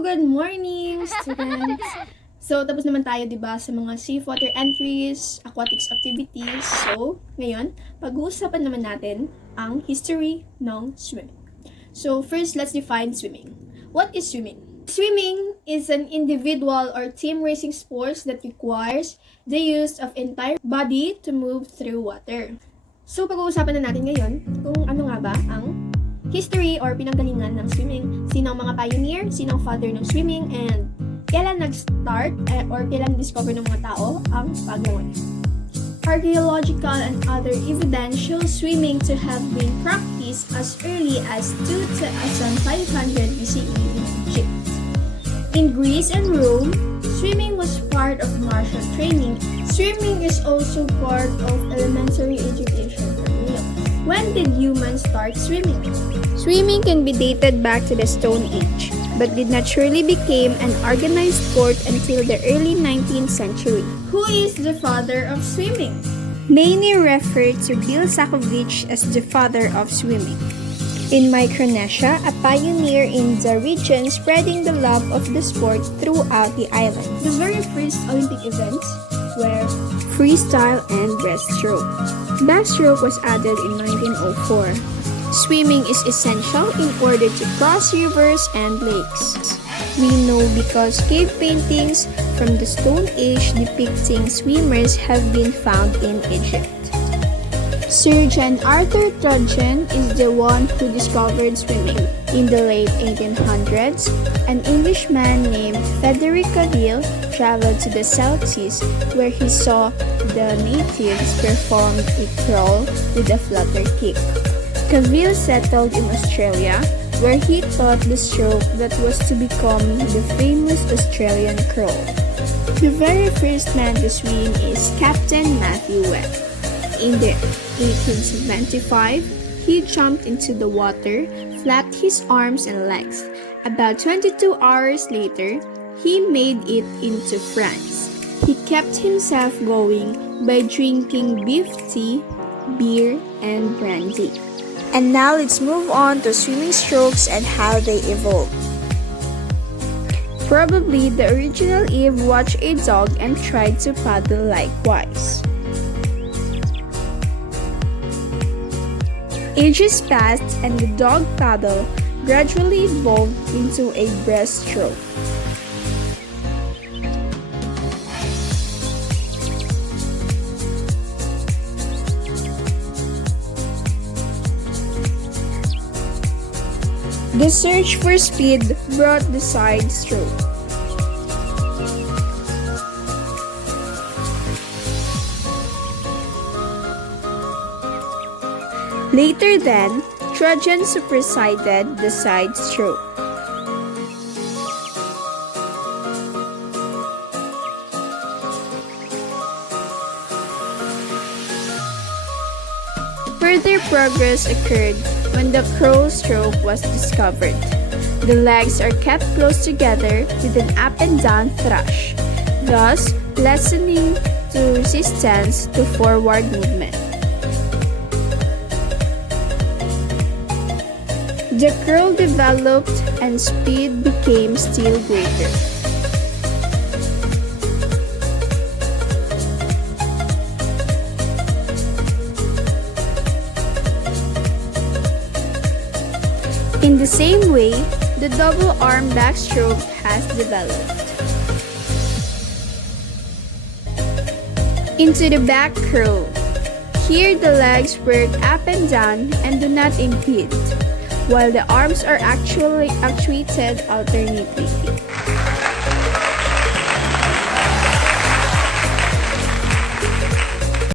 Good morning, students! So, tapos naman tayo, di ba, sa mga safe water entries, aquatics activities. So, ngayon, pag-uusapan naman natin ang history ng swimming. So, first, let's define swimming. What is swimming? Swimming is an individual or team racing sports that requires the use of entire body to move through water. So, pag-uusapan na natin ngayon kung ano nga ba ang history or pinanggalingan ng swimming. Sino ang mga pioneer, sino ang father ng swimming, and kailan nag-start or kailan discover ng mga tao ang paggawa. Archaeological and other evidential swimming to have been practiced as early as 2500 BCE in Egypt. In Greece and Rome, swimming was part of martial training. Swimming is also part of elementary education for males. When did humans start swimming? Swimming can be dated back to the Stone Age, but did not surely become an organized sport until the early 19th century. Who is the father of swimming? Many refer to Bill Sakovich as the father of swimming. In Micronesia, a pioneer in the region spreading the love of the sport throughout the island. The very first Olympic events were freestyle and breaststroke. Backstroke was added in 1904. Swimming is essential in order to cross rivers and lakes. We know because cave paintings from the Stone Age depicting swimmers have been found in Egypt. Sir John Arthur Trajan is the one who discovered swimming. In the late 1800s, an Englishman named Frederick Cavil traveled to the South Seas where he saw the natives perform a crawl with a flutter kick. Cavil settled in Australia, where he taught the stroke that was to become the famous Australian crawl. The very first man to swim is Captain Matthew Webb. In the 1875, he jumped into the water, flapped his arms and legs. About 22 hours later, he made it into France. He kept himself going by drinking beef tea, beer, and brandy. And now let's move on to swimming strokes and how they evolved. Probably the original Eve watched a dog and tried to paddle likewise. Ages passed and the dog paddle gradually evolved into a breaststroke. The search for speed brought the side stroke. Later then, Trajan superseded the side stroke. Further progress occurred when the crow stroke was discovered. The legs are kept close together with an up and down thrush, thus lessening the resistance to forward movement. The curl developed and speed became still greater. In the same way, the double arm backstroke has developed. Into the back curl. Here the legs work up and down and do not impede, while the arms are actually actuated alternately.